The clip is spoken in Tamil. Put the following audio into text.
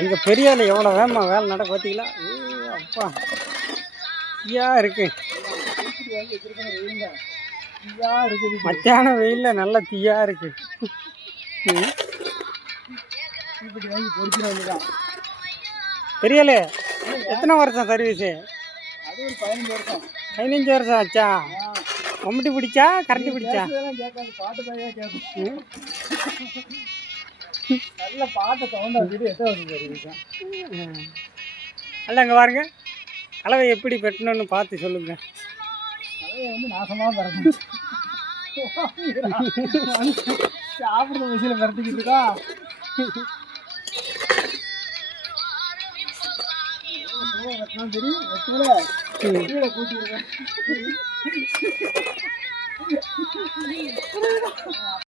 எங்க பெரியாள் எவ்வளோ வேகமாக வேலை நடக்க பார்த்தீங்களா? அப்பா ஐயா இருக்கு. மத்தியான வெயிலில் நல்ல தீயா இருக்கு. பெரியாளே எத்தனை வருஷம் சர்வீஸு? 15 வருஷம் ஆச்சா? மம்முட்டி பிடிச்சா கரண்டி பிடிச்சா? நல்ல பாட்டை சவுண்டா வச்சுட்டு எத்தனை வருஷம் சர்வீஸா? அல்ல அங்கே பாருங்க, கலவை எப்படி பெட்டணும்னு பார்த்து சொல்லுங்க. கலவை வந்து நாசமாக பறக்கணும். சாப்பிட்ற வயசில் பறத்துக்கிட்டு இருக்கா. தெரியும் வெட்டில கூட்டிருக்கேன்.